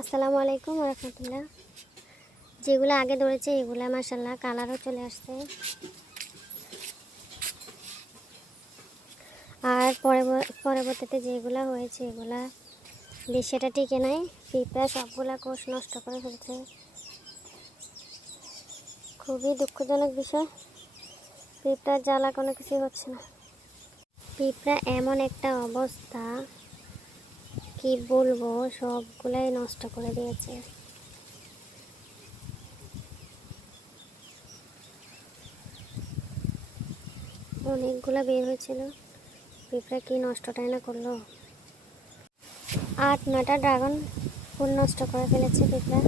আসসালামু আলাইকুম রহমতুল্লাহ। যেগুলো আগে ধরেছে এগুলো মাশাআল্লাহ কালারও চলে আসছে, আর পরবর্তীতে যেগুলো হয়েছে এগুলা বেশি এটা টিকে নাই। পিঁপড়া সবগুলা কোষ নষ্ট করে ফেলছে। খুবই দুঃখজনক বিষয়, পিঁপড়ার জ্বালা কোনো কিছুই হচ্ছে না। পিঁপড়া এমন একটা অবস্থা, কি বলবো, সবগুলাই নষ্ট করে দিয়েছে। অনেকগুলা বের হয়েছিল, পিঁপড়া কি নষ্টটাই না করলো। 8-9টা ড্রাগন ফুল নষ্ট করে ফেলেছে পিঁপড়া।